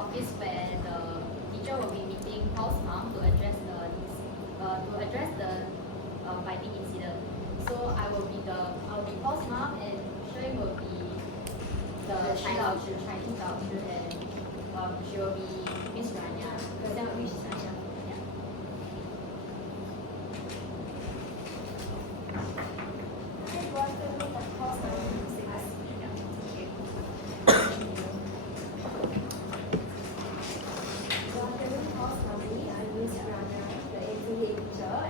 office where the teacher will be meeting Paul's mom to address the biting incident. So I'll be Paul's mom, and Sher Ying will be the Chinese teacher, and she will be Miss Rania. Crisann will be Miss Rania. Yeah.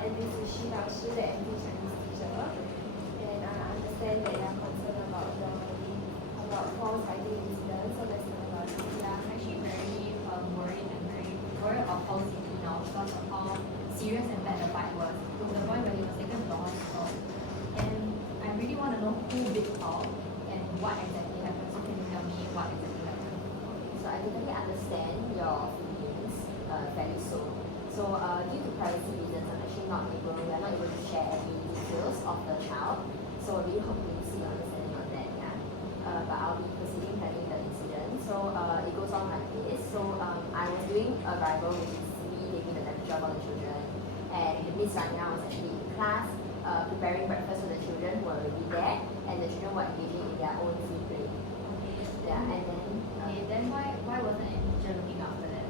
And this is Shi Shi, the NT Chinese teacher. And I understand that you are concerned about Paul's fighting incident, so let's talk about it. Yeah, I'm actually very worried about Paul's safety now because of how serious and bad the fight was, to the point where he was taken to the hospital. And I really want to know who bit Paul and what exactly happened. So can you tell me what exactly happened? So I totally understand your feelings, fairly so. So due to privacy reasons, we are not able to share any details of the child. So I really hope you see your understanding on that. Yeah. But I'll be proceeding planning the incident. So it goes on like this. So I was doing a rival, which is me taking the temperature for the children, and Miss Rania was actually in class preparing breakfast for the children who were already there, and the children were engaging in their own free play. Okay. Yeah, and then why wasn't any teacher looking after that?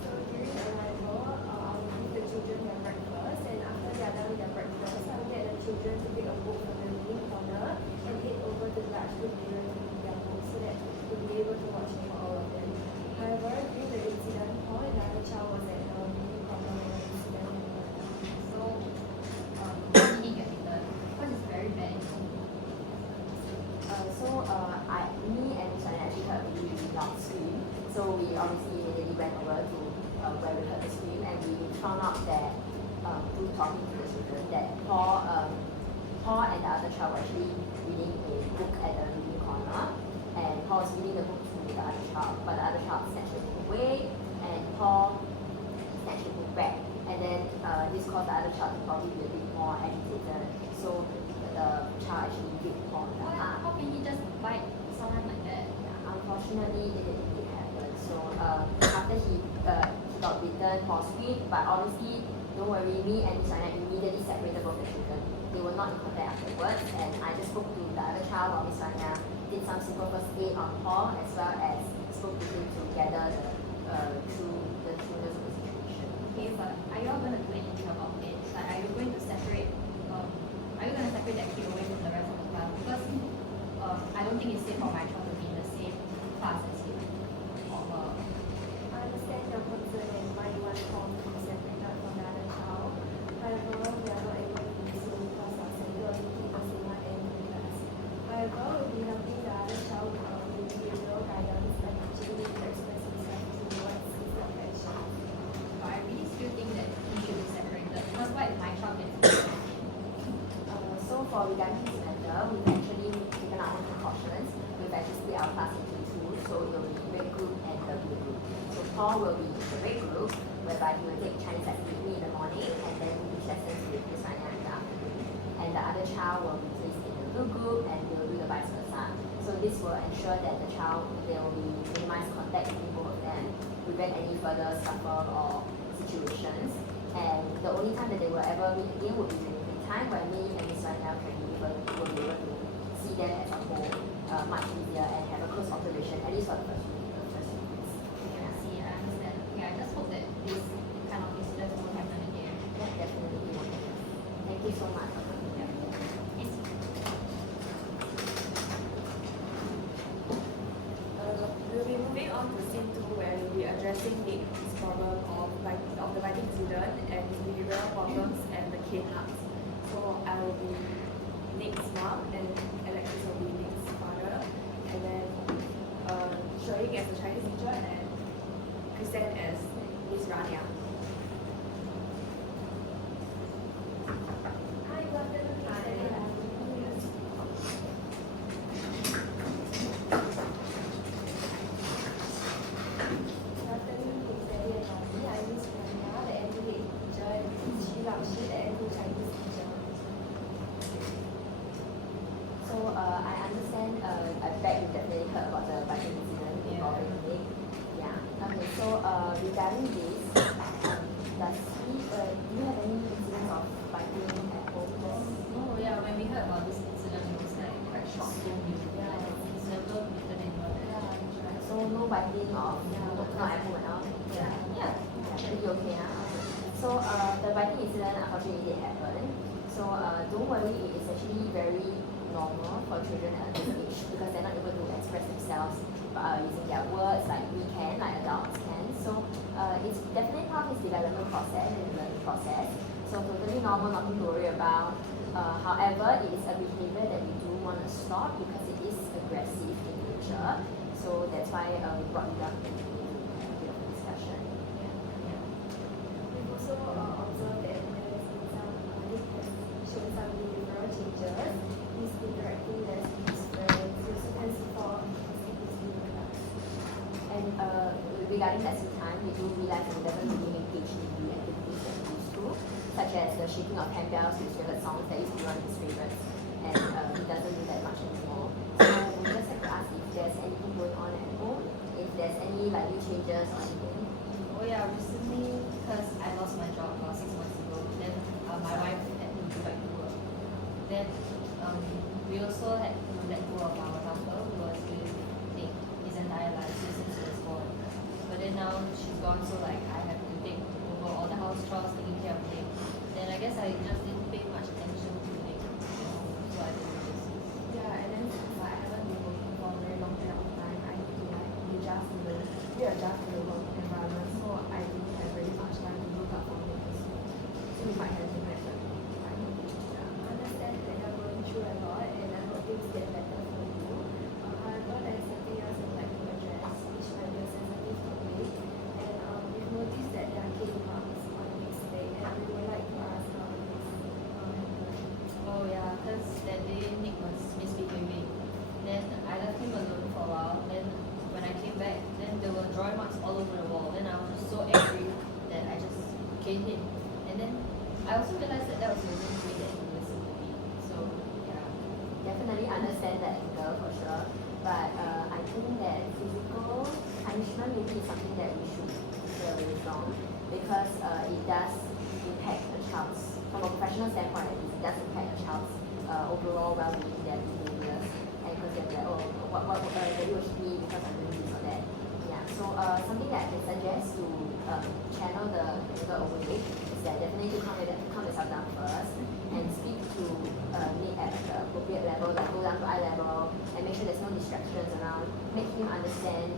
So during arrival, I will give the children their breakfast, and after they are done with their breakfast, I will get the children to take a book from the reading corner and head over to the large room area to read their book so that we'll be able to watch it for all of them. However, during the incident, Paul and the other child was at the reading corner when the incident happened. So how did he get bitten? Because it's very bad. me and Miss Rania actually heard a really loud scream. So we obviously immediately went over to where we heard the scream, and we found out that through talking to the children that Paul and the other child were actually reading a book at the reading corner, and Paul was reading the book to the other child, but the other child snatched the book away, and Paul snatched the book back, and then this caused the other child to probably be a bit more agitated. So the child actually bit Paul in the arm. How can he just bite someone like that? Yeah, unfortunately, it did happen. So after he got bitten, Paul screamed, but honestly, don't worry, me and Miss Rania immediately separated both the children. They were not in contact afterwards, and I just spoke to the other child while Miss Rania did some simple first aid on Paul, as well as spoke to him to gather through the trueness of the situation. Okay, but are you all going to do anything about it? Like, are you going to separate that kid away from the rest of the class? Because I don't think it's safe for my child to be in the same class as him or her. I understand your concern and why you want Paul to be separated from the other child. However, we are not able to do so because our center only keeps us in one end of the class. However, we'll be helping the other child with behavioral guidance and teaching him to express himself through words instead of action. But I really still think that he should be separated. Because what if my child gets bitten? So for regarding this matter, we've actually taken our own precautions. We've actually split our class into two, so it will be red group and the blue group. So Paul will be in the red group, whereby he will take Chinese lessons with me in the morning, and then English lessons with Miss Rania in the afternoon. And the other child will be placed in the blue group, and we will do the vice versa. So this will ensure that the child, there will be minimized contact between both of them, prevent any further scuffle or situations. And the only time that they will ever meet again will be during time where me and Miss Rania will be able to see them as a whole much easier and have a close observation, at least for the first few weeks. Okay, I see, I understand. Okay, I just hope that this kind of incident won't happen again. Yeah, definitely. Thank you so much. Yeah. Thanks. We'll be moving on to scene 2 where we'll be addressing Nick's problem of the biting incident and his behavioral problems and the cane hugs. So I will be Nick's mom and Alexis will be Nick's father, and then Sher Ying as the Chinese teacher and Crisann as Miss Rania. Hi, good afternoon. I understand, I bet you definitely heard about the biting incident involving Nick. Yeah. regarding this, do you have any incidents of biting at home? Oh yeah, when we heard about this incident, it was like quite shocking. Yeah. Like, it's never bitten anyone. So no biting of not at home at all? Yeah. Yeah. Pretty okay, huh? So the biting incident unfortunately did happen. So don't worry, it is actually very normal for children at this age because they're not able to express themselves using their words like we can, like adults can. So it's definitely part of his development process and learning process. So totally normal, nothing to worry about. However, it is a behavior that we do want to stop because it is aggressive in nature. So that's why we brought it up in a bit of a discussion. We've also observed that there has been shown some behavioral changes. He's interacting less with his friends. He also tends to fall asleep in class. And regarding lesson time, we do realize that he doesn't really engage in the activities that he used to, such as the shaking of handbells to his favorite songs that used to be one of his favorites. And he doesn't do that much anymore. So we just have to ask if there's anything going on at home, if there's any like new changes or anything. Oh yeah, recently, because I lost my job about 6 months ago, then my wife had to go back to work. Then we also had to let go of our helper who was with Nick his entire life since he was born. But then now she's gone, so like I have to take over all the house chores, taking care of Nick. Then I guess I just didn't pay much attention to Nick, so I didn't notice. Yeah, and then since I haven't been working for a very long period of time, I need to like readjust to the work environment. So I didn't have very much time to look up on it. So you might have neglected. I understand that you're going through a lot, and I hope things get better for you. However, there's something else I'd like to address, which might be a sensitive topic. And we've noticed that there are kid marks on Nick's leg, and we would like to ask how this happened. Oh yeah, because that day Nick was misbehaving. Then I left him alone for a while. Then when I came back, then there were drawing marks all over the wall. Then I was so angry that I just caned him. And then I also realized that that was the only way that he listened to me. So yeah. Definitely understand that angle for sure, but I think that physical punishment maybe is something that we should stay away from because it does impact a child's, from a professional standpoint at least, it does impact a child's overall well-being, their behaviors, and because they're like, oh, what daddy will hit me because I'm doing this or that. Yeah, so something that I can suggest to channel the anger away is that definitely to calm yourself down first and speak to Nick at the appropriate level, like go down to eye level and make sure there's no distractions around, make him understand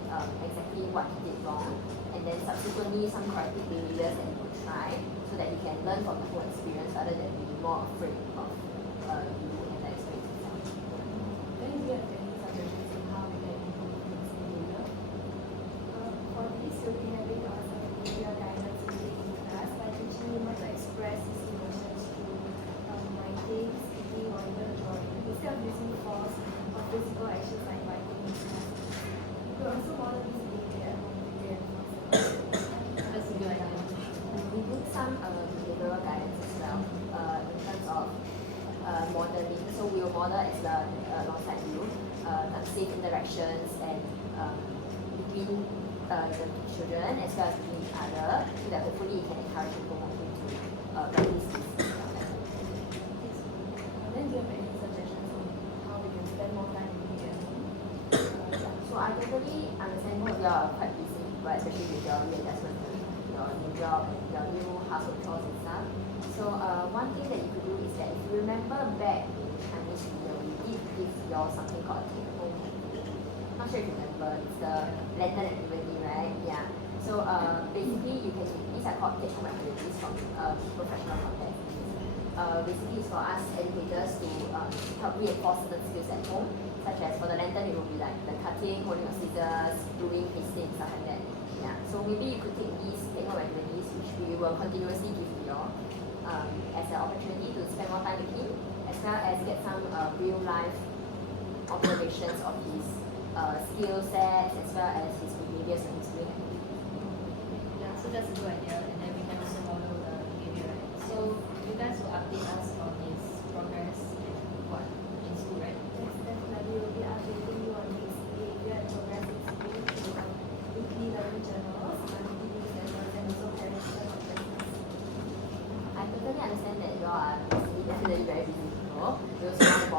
exactly what he did wrong, and then subsequently some corrective behaviors that he could try so that he can learn from the whole experience rather than be more afraid of you and the experience itself. Then do you have any suggestions on how we can improve his behavior? For this, we'll be having some behavior guidance in class by teaching him how to express his emotions through writing, speaking, or even drawing, instead of using force or physical actions like biting in class. You could also model this behavior at home to reinforce it. That's a good idea. We need some behavioral guidance as well in terms of modeling. So we will model as well alongside you safe interactions and between the children as well as between each other so that hopefully you can encourage and promote him to practice this. Then do you have any suggestions on how we can spend more time with him at home? Yeah. So I totally understand most of you are quite busy, but especially with your readjustment to your new job and your new household chores and stuff. So one thing that you could do is that if you remember back in Chinese New Year, we did give you all something called a take home activity. Not sure if you remember, it's the lantern activity, right? Yeah. So basically you can, these are called take home activities from professional context. Basically it's for us educators to help reinforce certain skills at home, such as for the lantern it will be like the cutting, holding of scissors, doing pasting, stuff like that. Yeah. So maybe you could take these take home activities which we will continuously give you all as an opportunity to spend more time with him, as well as get some real life observations of his skill sets as well as his behaviors when he's doing activities. Yeah, so that's a good idea, and then we can also model the behavior, right? So you guys will update us on his progress and what in school, right? Yes, definitely we'll be updating you on his behavior and progress in school through weekly learning journals, monthly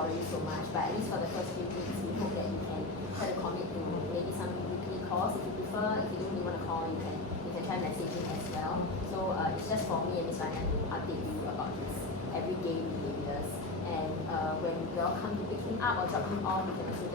bother you so much, but at least for the first few weeks, we hope that you can try to commit to maybe some weekly calls if you prefer. If you don't really want to call, you can try messaging as well. So it's just for me and Miss Rania to update you about his everyday behaviors. And when you all come to pick him up or drop him off, you can also